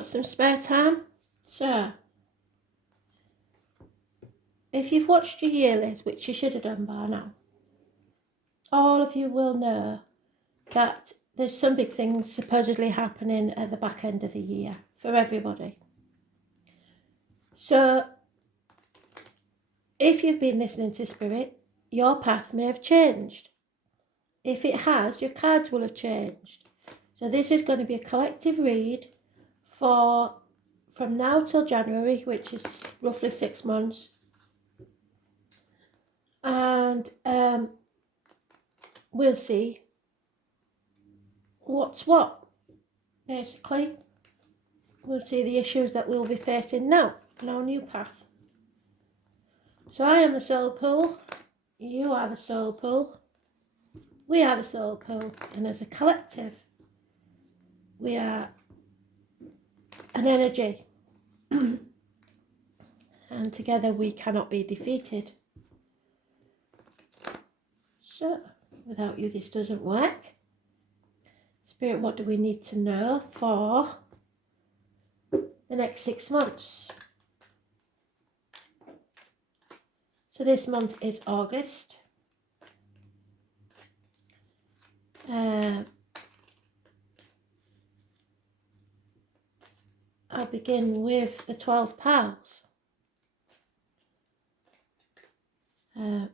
Got some spare time? So, if you've watched your yearlies, which you should have done by now, all of you will know that there's some big things supposedly happening at the back end of the year for everybody. So, if you've been listening to Spirit, your path may have changed. If it has, your cards will have changed. So this is going to be a collective read for from now till January, which is roughly 6 months. And we'll see what's what, basically. We'll see the issues that we'll be facing now on our new path. So I am the soul pool, you are the soul pool, we are the soul pool, and as a collective, we are an energy. And together we cannot be defeated. So, without you this doesn't work. Spirit, what do we need to know for the next 6 months? So this month is August. I'll begin with the 12 pals. And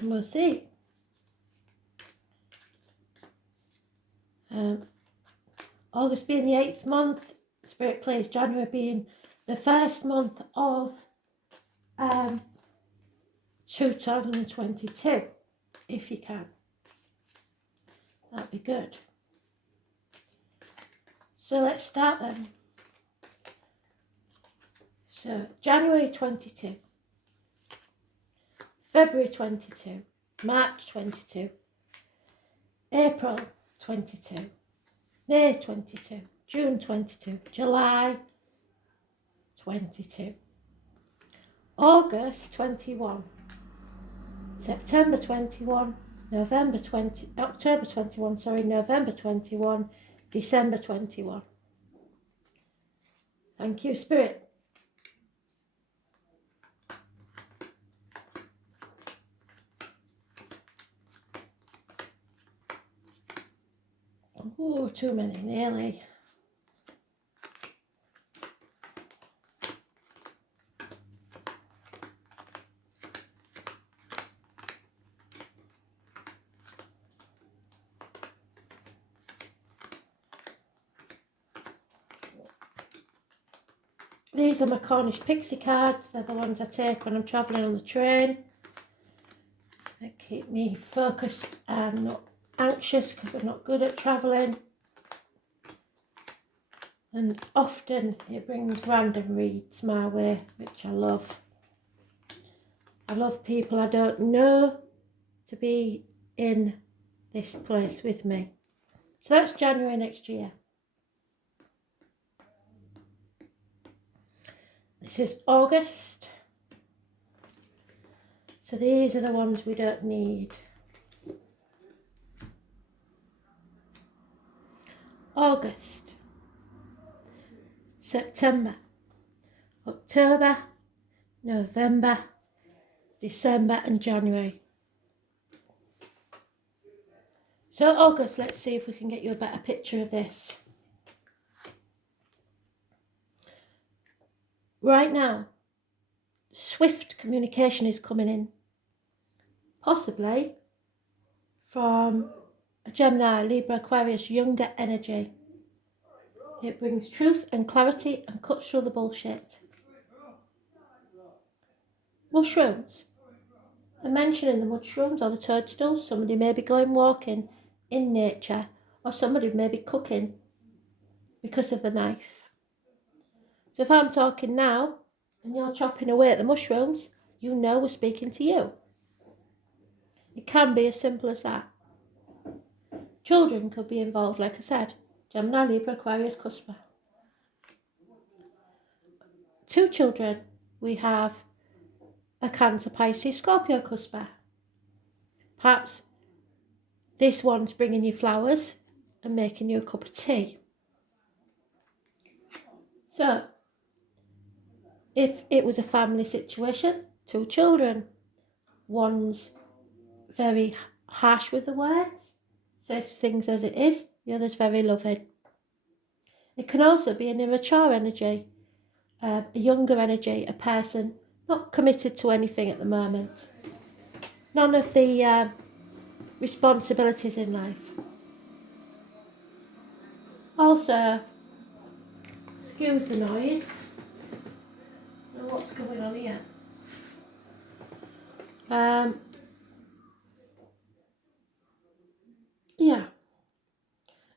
we'll see. August being the 8th month, Spirit plays January being the first month of 2022, if you can. That'd be good. So let's start then. So January 22, February 22, March 22, April 22, May 22, June 22, July 22, August 21, September 21, October 21, November 21, December 21. Thank you, Spirit. Oh, too many, nearly. These are my Cornish Pixie cards. They're the ones I take when I'm travelling on the train. They keep me focused and not anxious because I'm not good at travelling. And often it brings random reads my way, which I love. I love people I don't know to be in this place with me. So that's January next year. This is August. So these are the ones we don't need. August, September, October, November, December and January. So August, let's see if we can get you a better picture of this. Right now, swift communication is coming in, possibly from a Gemini, Libra, Aquarius, younger energy. It brings truth and clarity and cuts through the bullshit. Mushrooms. They're mentioning the mushrooms or the toadstools. Somebody may be going walking in nature, or somebody may be cooking because of the knife. So if I'm talking now and you're chopping away at the mushrooms, you know we're speaking to you. It can be as simple as that. Children could be involved, like I said. Gemini, Libra, Aquarius, Cusper. 2 children. We have a Cancer, Pisces, Scorpio, Cusper. Perhaps this one's bringing you flowers and making you a cup of tea. So, if it was a family situation, 2 children, one's very harsh with the words, says things as it is, the other's very loving. It can also be an immature energy, a younger energy, a person not committed to anything at the moment. None of the responsibilities in life. Also, excuse the noise. I don't know what's going on here. Yeah.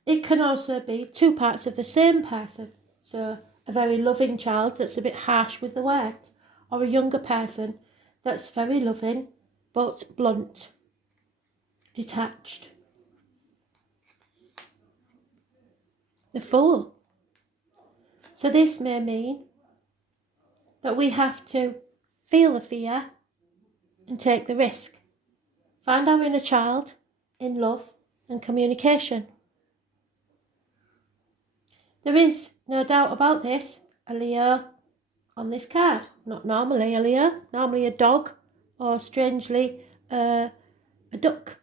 It can also be 2 parts of the same person. So a very loving child that's a bit harsh with the words, or a younger person that's very loving but blunt, detached. The Fool. So this may mean that we have to feel the fear and take the risk. Find our inner child in love and communication. There is no doubt about this, a Leo on this card. Not normally a Leo, normally a dog, or strangely a duck.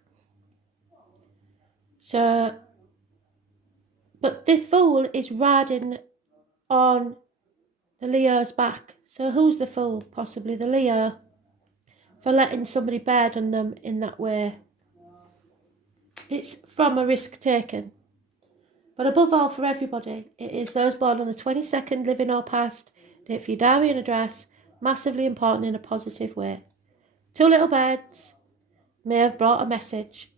So, but the Fool is riding on the Leo's back. So who's the fool? Possibly the Leo, for letting somebody burden them in that way. It's from a risk taken. But above all, for everybody, it is those born on the 22nd, living or past, date for your diary and address, massively important in a positive way. 2 little birds may have brought a message.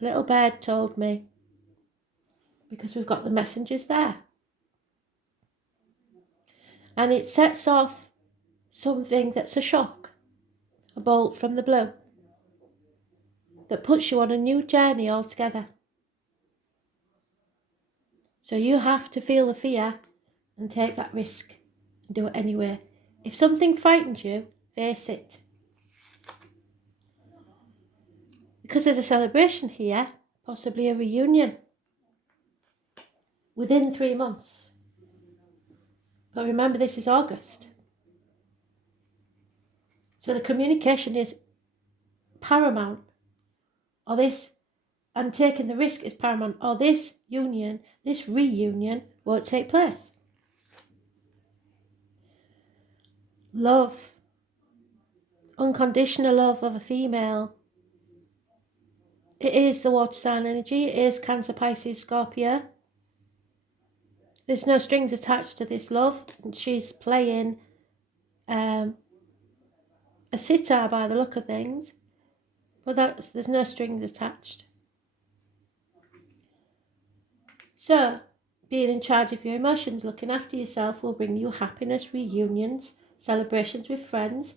A little bird told me, because we've got the messengers there. And it sets off something that's a shock, a bolt from the blue, that puts you on a new journey altogether. So you have to feel the fear and take that risk and do it anyway. If something frightens you, face it. Because there's a celebration here, possibly a reunion, within 3 months. But remember, this is August. So the communication is paramount. Or this, and taking the risk is paramount. Or this union, this reunion won't take place. Love, unconditional love of a female. It is the water sign energy. It is Cancer, Pisces, Scorpio. There's no strings attached to this love. And she's playing a sitar by the look of things. But there's no strings attached. So, being in charge of your emotions, looking after yourself will bring you happiness, reunions, celebrations with friends.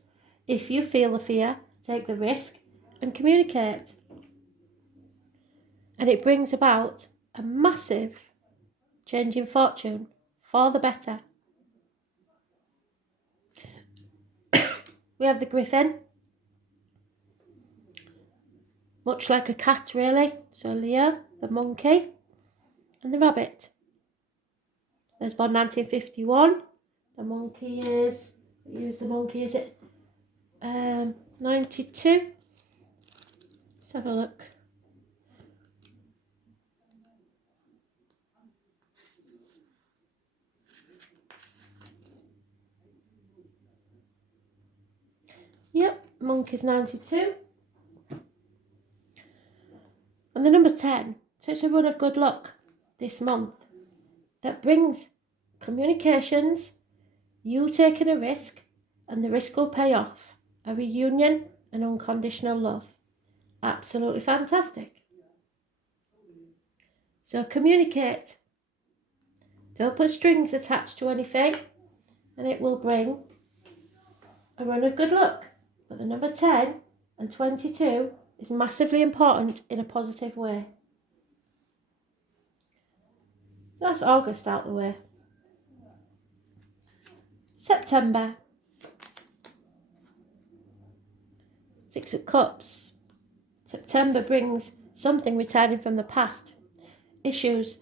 If you feel the fear, take the risk and communicate. And it brings about a massive change in fortune for the better. We have the Griffin, much like a cat really. So Leo, the monkey, and the rabbit. There's born 1951. The monkey is, is it 92? Let's have a look. Yep, monkey's 92. And the number 10, so it's a run of good luck this month that brings communications, you taking a risk, and the risk will pay off. A reunion and unconditional love. Absolutely fantastic. So communicate. Don't put strings attached to anything, and it will bring a run of good luck. But the number 10 and 22 is massively important in a positive way. So that's August out the way. September. 6 of Cups. September brings something returning from the past. Issues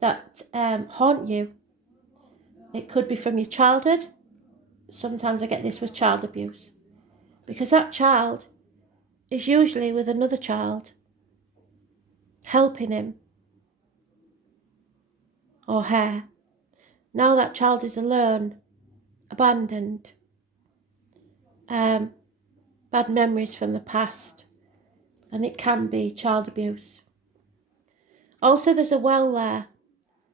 that haunt you. It could be from your childhood. Sometimes I get this with child abuse, because that child is usually with another child, helping him or her. Now that child is alone, abandoned, bad memories from the past, and it can be child abuse. Also, there's a well there.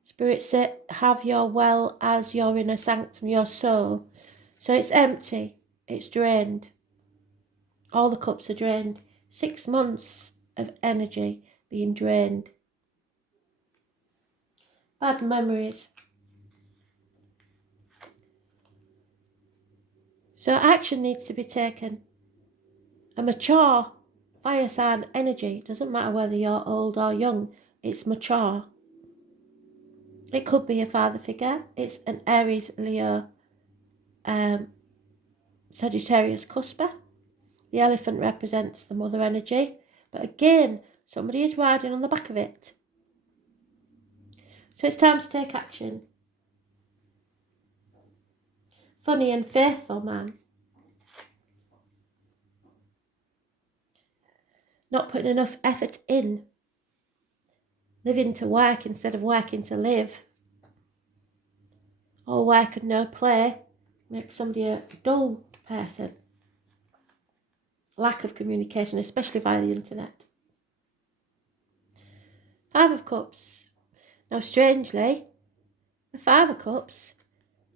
Spirit said, have your well as your inner sanctum, your soul. So it's empty, it's drained. All the cups are drained. 6 months of energy being drained. Bad memories. So action needs to be taken. A mature fire sign energy, doesn't matter whether you're old or young, it's mature. It could be a father figure. It's an Aries, Leo, Sagittarius cusper. The elephant represents the mother energy. But again, somebody is riding on the back of it. So it's time to take action. Funny and faithful man. Not putting enough effort in. Living to work instead of working to live. All work and no play makes somebody a dull person. Lack of communication, especially via the internet. 5 of Cups. Now, strangely, the 5 of Cups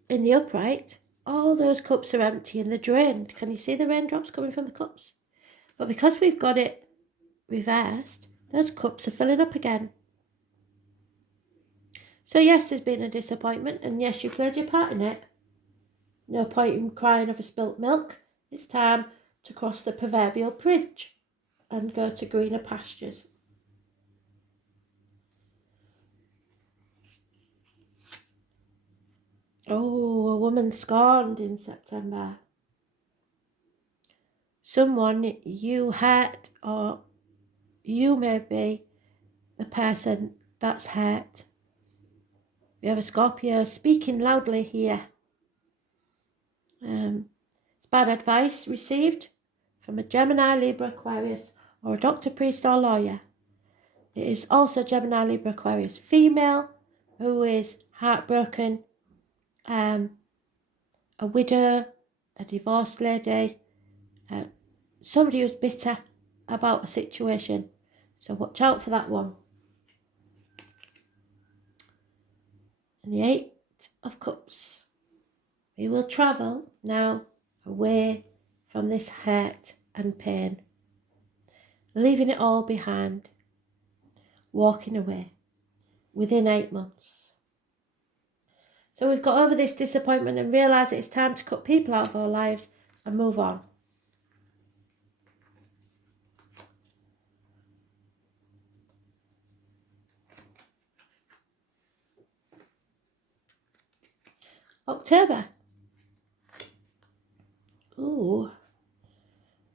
in the upright, all those cups are empty and they're drained. Can you see the raindrops coming from the cups? But because we've got it reversed, those cups are filling up again. So yes, there's been a disappointment, and yes, you played your part in it. No point in crying over spilt milk. It's time to cross the proverbial bridge and go to greener pastures. Oh, a woman scorned in September. Someone you hurt, or you may be the person that's hurt. We have a Scorpio speaking loudly here. It's bad advice received from a Gemini, Libra, Aquarius, or a doctor, priest, or lawyer. It is also Gemini, Libra, Aquarius female who is heartbroken, a widow, a divorced lady, somebody who's bitter about a situation. So watch out for that one. And the 8 of Cups. We will travel now away from this hurt and pain, leaving it all behind, walking away within 8 months. So we've got over this disappointment and realise that it's time to cut people out of our lives and move on. October. Ooh.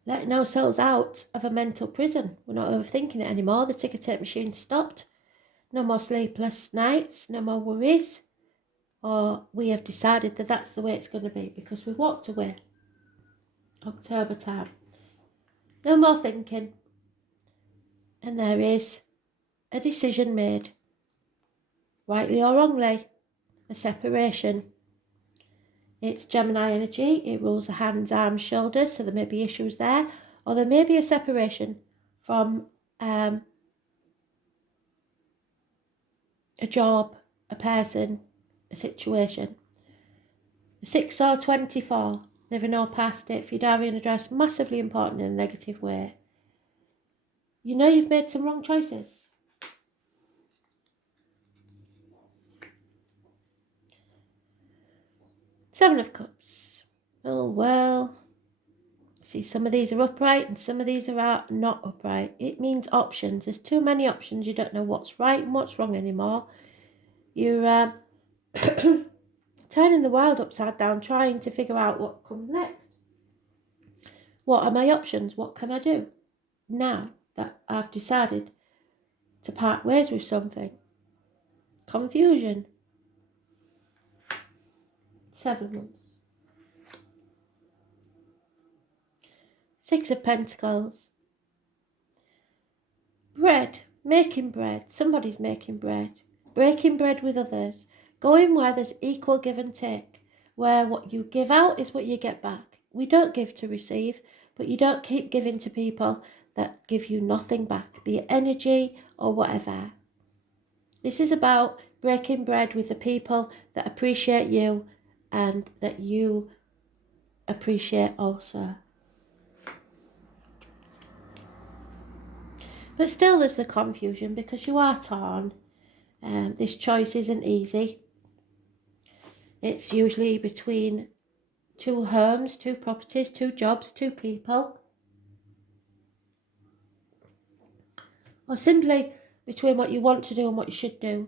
Letting ourselves out of a mental prison. We're not overthinking it anymore. The ticker tape machine stopped. No more sleepless nights, no more worries. Or we have decided that that's the way it's going to be because we've walked away. October time. No more thinking. And there is a decision made. Rightly or wrongly, a separation. It's Gemini energy. It rules the hands, arms, shoulders, so there may be issues there. Or there may be a separation from a job, a person, a situation. 6 or 24, living or past it, for your diary and address, massively important in a negative way. You know you've made some wrong choices. Seven of Cups. Oh, well. See, some of these are upright and some of these are not upright. It means options. There's too many options. You don't know what's right and what's wrong anymore. You're turning the world upside down, trying to figure out what comes next. What are my options? What can I do now that I've decided to part ways with something? Confusion. 7 months. 6 of Pentacles. Bread. Making bread. Somebody's making bread. Breaking bread with others. Going where there's equal give and take. Where what you give out is what you get back. We don't give to receive, but you don't keep giving to people that give you nothing back, be it energy or whatever. This is about breaking bread with the people that appreciate you and that you appreciate also. But still there's the confusion because you are torn. This choice isn't easy. It's usually between 2 homes, 2 properties, 2 jobs, 2 people. Or simply between what you want to do and what you should do.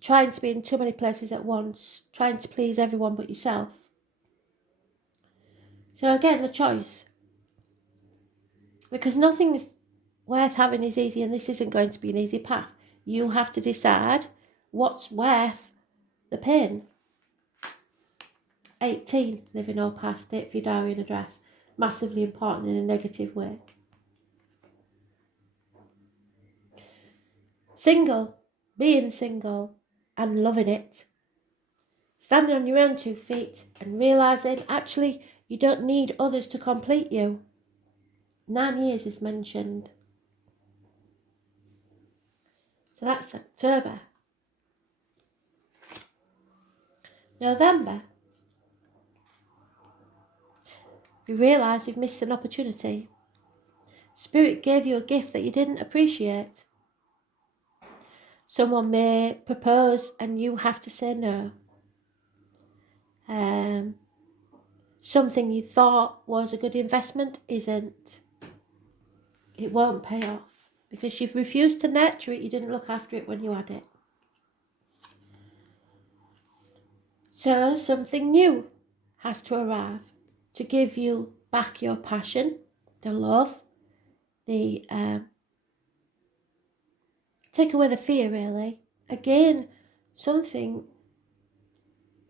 Trying to be in too many places at once. Trying to please everyone but yourself. So again, the choice. Because nothing worth having is easy, and this isn't going to be an easy path. You have to decide what's worth the pain. 18, living all past it for your diary and address. Massively important in a negative way. Single, being single and loving it. Standing on your own 2 feet and realising actually you don't need others to complete you. 9 years is mentioned. So that's October. November. You realise you've missed an opportunity. Spirit gave you a gift that you didn't appreciate. Someone may propose and you have to say no. Something you thought was a good investment isn't. It won't pay off because you've refused to nurture it. You didn't look after it when you had it. So something new has to arrive to give you back your passion, the love, the take away the fear really. Again, something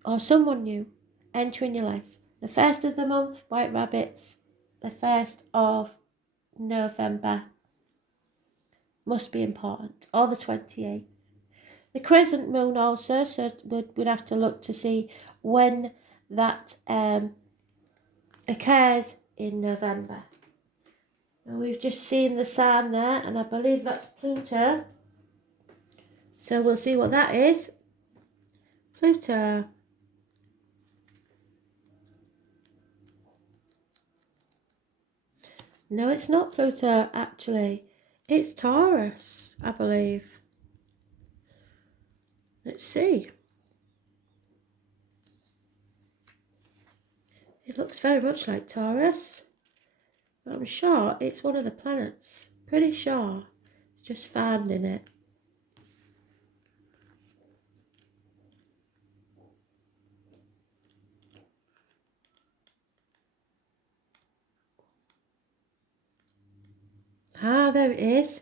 or someone new entering your life. The 1st of the month, White Rabbits, the 1st of November must be important, or the 28th. The crescent moon also, so we'd have to look to see when that occurs in November. And we've just seen the sign there, and I believe that's Pluto. So we'll see what that is. Pluto. No, it's not Pluto, actually. It's Taurus, I believe. Let's see. It looks very much like Taurus. But I'm sure it's one of the planets. Pretty sure. It's just finding it. Ah, there it is.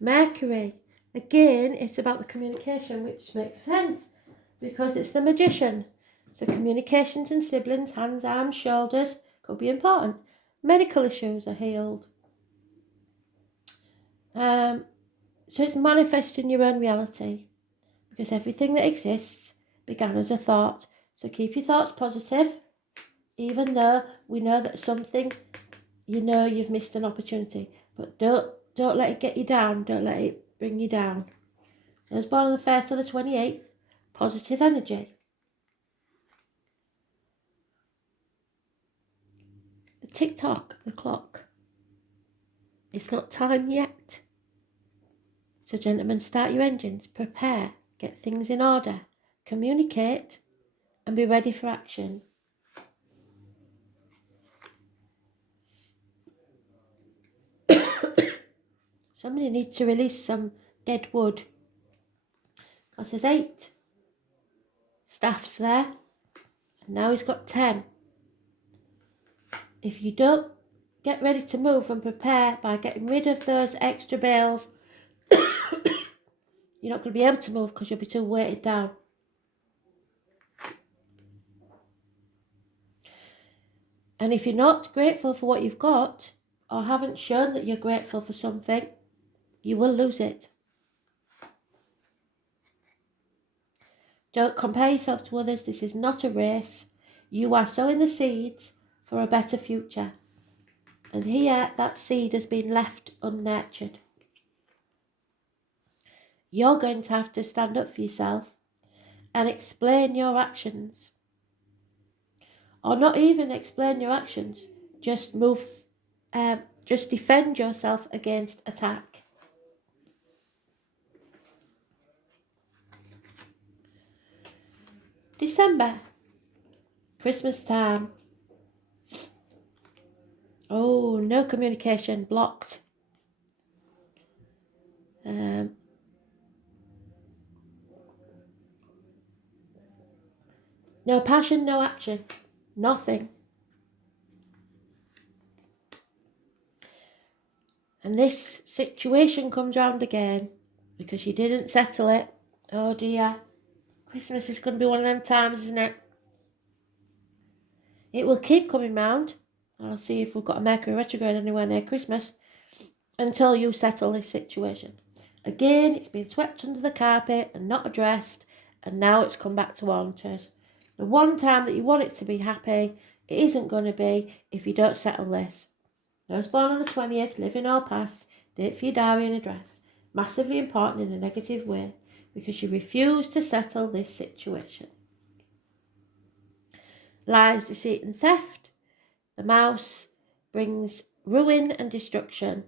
Mercury. Again, it's about the communication, which makes sense because it's the Magician. So communications and siblings, hands, arms, shoulders could be important. Medical issues are healed. So it's manifesting your own reality because everything that exists began as a thought. So keep your thoughts positive, even though we know that something, you've missed an opportunity. But don't let it get you down. Don't let it bring you down. I was born on the 1st or the 28th. Positive energy. The tick-tock, the clock. It's not time yet. So gentlemen, start your engines. Prepare. Get things in order. Communicate. And be ready for action. Somebody needs to release some dead wood. Because there's 8 staffs there. And now he's got 10. If you don't get ready to move and prepare by getting rid of those extra bales, you're not going to be able to move because you'll be too weighted down. And if you're not grateful for what you've got, or haven't shown that you're grateful for something, you will lose it. Don't compare yourself to others. This is not a race. You are sowing the seeds for a better future. And here, that seed has been left unnurtured. You're going to have to stand up for yourself and explain your actions. Or not even explain your actions. Just just defend yourself against attack. December, Christmas time. Oh, no communication, blocked. No passion, no action, nothing. And this situation comes round again because you didn't settle it. Oh dear, Christmas is going to be one of them times, isn't it? It will keep coming round. I'll see if we've got a Mercury retrograde anywhere near Christmas until you settle this situation. Again, it's been swept under the carpet and not addressed, and now it's come back to haunt us. The one time that you want it to be happy, it isn't going to be if you don't settle this. Those born on the 20th, living or past, date for your diary and address. Massively important in a negative way because you refuse to settle this situation. Lies, deceit and theft. The mouse brings ruin and destruction.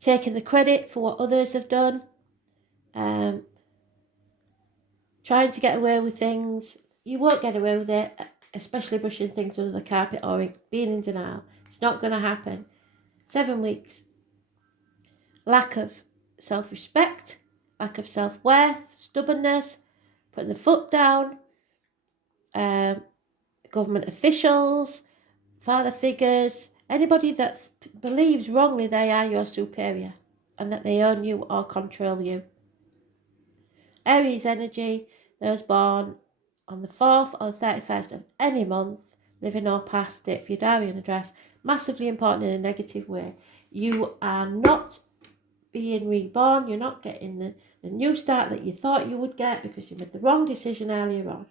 Taking the credit for what others have done. Trying to get away with things. You won't get away with it, especially brushing things under the carpet or being in denial. It's not going to happen. 7 weeks. Lack of self-respect, lack of self-worth, stubbornness, putting the foot down, government officials, father figures, anybody that believes wrongly they are your superior and that they own you or control you. Aries energy, those born on the 4th or the 31st of any month, living or past, date for your diary and address, massively important in a negative way. You are not being reborn, you're not getting the new start that you thought you would get because you made the wrong decision earlier on.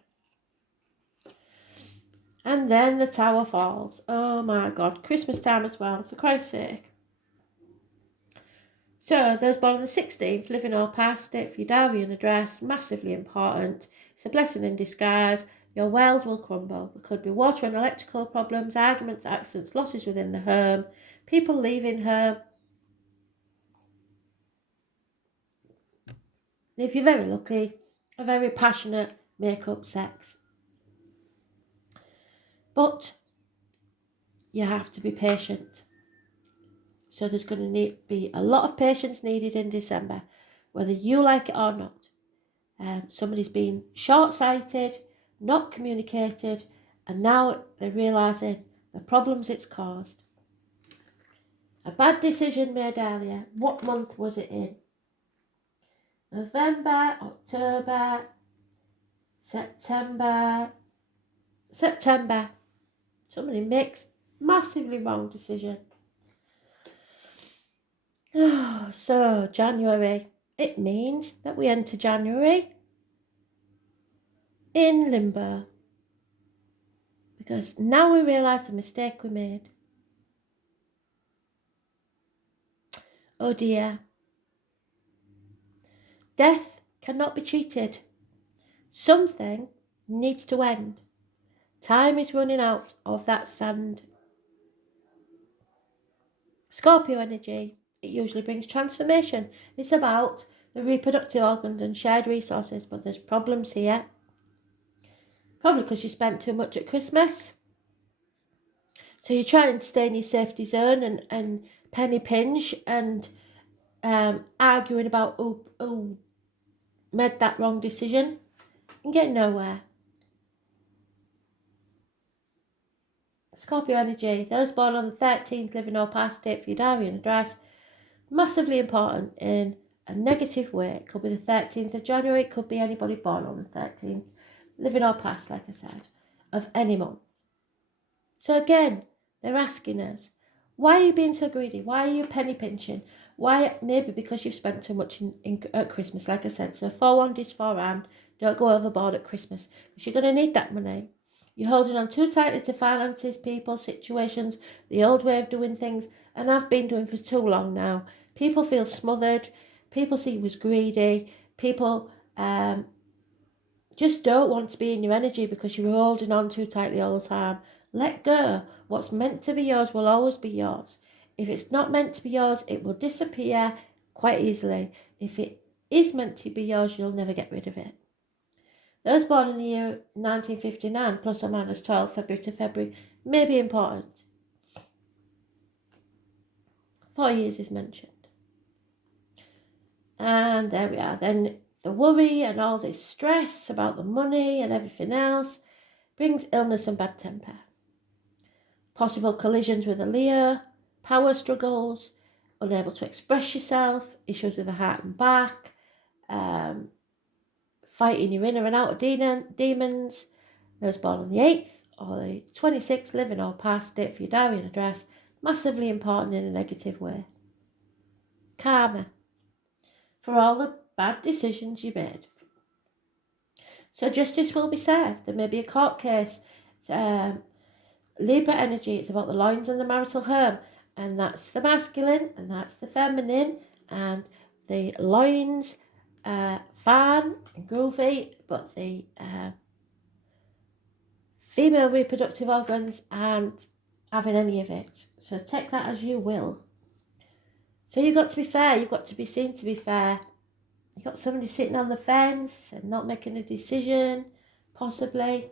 And then the tower falls. Oh my God, Christmas time as well, for Christ's sake. So, those born on the 16th, living or past, date for your diary and address, massively important. It's a blessing in disguise. Your world will crumble. There could be water and electrical problems, arguments, accidents, losses within the home, people leaving home. If you're very lucky, a very passionate make-up sex. But you have to be patient. So there's going to be a lot of patience needed in December, whether you like it or not. Somebody's been short-sighted, not communicated, and now they're realising the problems it's caused. A bad decision made earlier. What month was it in? November, October, September. Somebody makes massively wrong decision. So, January. It means that we enter January in limbo. Because now we realise the mistake we made. Oh dear. Death cannot be cheated. Something needs to end. Time is running out of that sand. Scorpio energy. It usually brings transformation. It's about the reproductive organs and shared resources, but there's problems here. Probably because you spent too much at Christmas. So you're trying to stay in your safety zone and penny pinch and arguing about who made that wrong decision and get nowhere. Scorpio energy, those born on the 13th, living or past, date for your diary and address, massively important in a negative way. It could be the 13th of January, it could be anybody born on the 13th, living or past, like I said, of any month. So again, they're asking us, why are you being so greedy? Why are you penny pinching? Why? Maybe because you've spent too much at Christmas, like I said. So forewarned is forearmed. Don't go overboard at Christmas, because you're going to need that money. You're holding on too tightly to finances, people, situations, the old way of doing things, and I've been doing for too long now. People feel smothered. People see you as greedy. People just don't want to be in your energy because you're holding on too tightly all the time. Let go. What's meant to be yours will always be yours. If it's not meant to be yours, it will disappear quite easily. If it is meant to be yours, you'll never get rid of it. Those born in the year 1959, plus or minus 12 February to February, may be important. 4 years is mentioned. And there we are. Then the worry and all this stress about the money and everything else brings illness and bad temper. Possible collisions with a Leo, power struggles, unable to express yourself, issues with the heart and back, fighting your inner and outer demons. Those born on the 8th or the 26th, living or past, date for your diary and address, massively important in a negative way. Karma, for all the bad decisions you made. So justice will be served. There may be a court case. Libra energy, it's about the loins and the marital home, and that's the masculine and that's the feminine, and the loins fun and groovy, but the female reproductive organs aren't having any of it. So take that as you will. So you've got to be fair. You've got to be seen to be fair. You've got somebody sitting on the fence and not making a decision, possibly.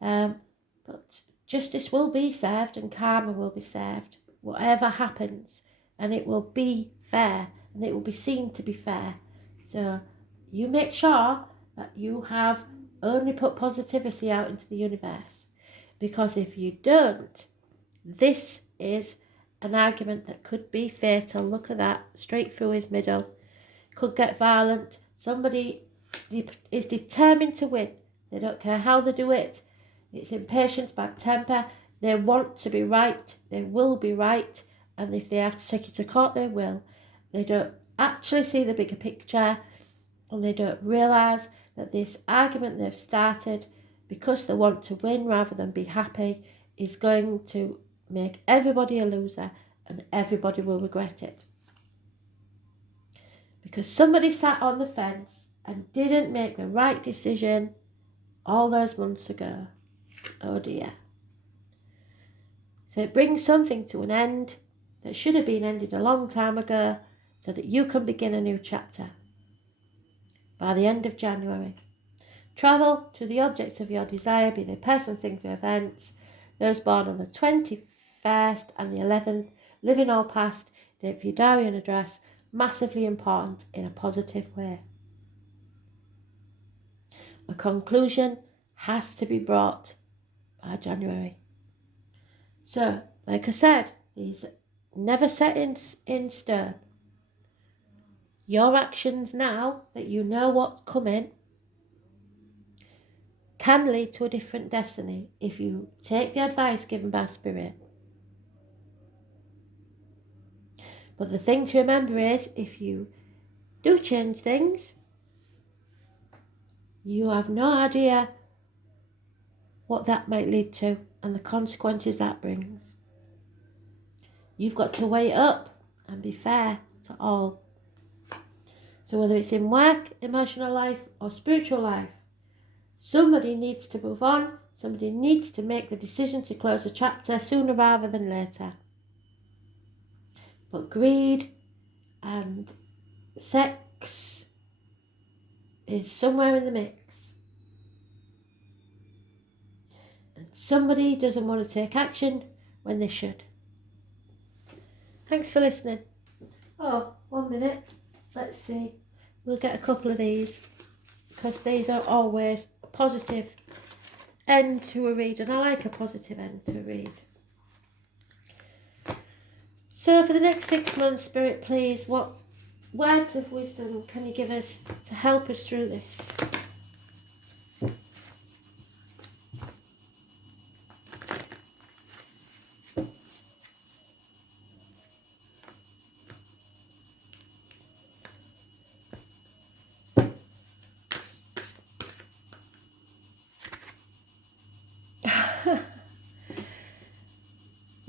But justice will be served and karma will be served, whatever happens. And it will be fair and it will be seen to be fair. So you make sure that you have only put positivity out into the universe. Because if you don't, this is an argument that could be fatal. Look at that, straight through his middle. Could get violent. Somebody is determined to win. They don't care how they do it. It's impatience, bad temper. They want to be right. They will be right. And if they have to take it to court, they will. They don't actually see the bigger picture. And they don't realise that this argument they've started, because they want to win rather than be happy, is going to make everybody a loser and everybody will regret it. Because somebody sat on the fence and didn't make the right decision all those months ago. Oh dear. So it brings something to an end that should have been ended a long time ago, so that you can begin a new chapter by the end of January. Travel to the object of your desire, be they person, things or events. Those born on the 21st and the 11th, living or past, date for your diary and address, massively important in a positive way. A conclusion has to be brought by January. So, like I said, these never set in stone. Your actions now, that you know what's coming, can lead to a different destiny if you take the advice given by Spirit. But the thing to remember is, if you do change things, you have no idea what that might lead to and the consequences that brings. You've got to weigh it up and be fair to all. So whether it's in work, emotional life or spiritual life, somebody needs to move on. Somebody needs to make the decision to close a chapter sooner rather than later. But greed and sex is somewhere in the mix. And somebody doesn't want to take action when they should. Thanks for listening. Oh, 1 minute. Let's see. We'll get a couple of these, because these are always a positive end to a read, and I like a positive end to a read. So for the next 6 months, Spirit, please, what words of wisdom can you give us to help us through this?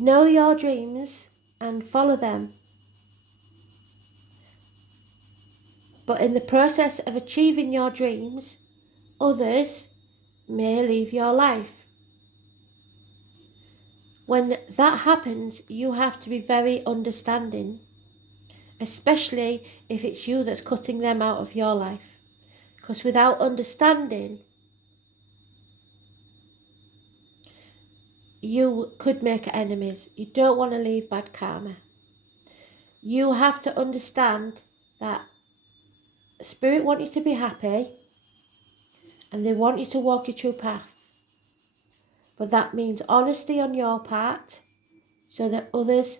Know your dreams and follow them. But in the process of achieving your dreams, others may leave your life. When that happens, you have to be very understanding, especially if it's you that's cutting them out of your life. Because without understanding, you could make enemies. You don't want to leave bad karma. You have to understand that Spirit want you to be happy and they want you to walk your true path. But that means honesty on your part so that others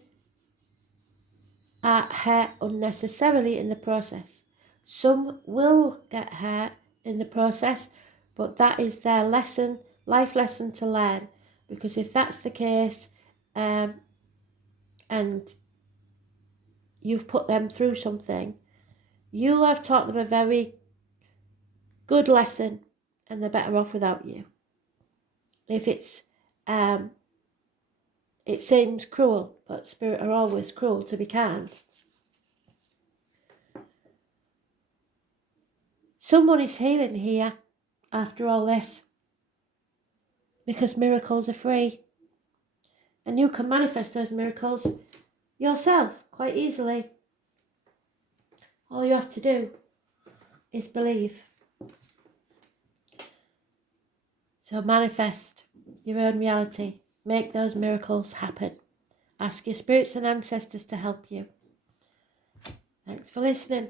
aren't hurt unnecessarily in the process. Some will get hurt in the process, but that is their lesson, life lesson to learn. Because if that's the case, and you've put them through something, you have taught them a very good lesson and they're better off without you. If it's, it seems cruel, but Spirit are always cruel to be kind. Someone is healing here after all this because miracles are free. And you can manifest those miracles yourself quite easily. All you have to do is believe. So manifest your own reality. Make those miracles happen. Ask your spirits and ancestors to help you. Thanks for listening.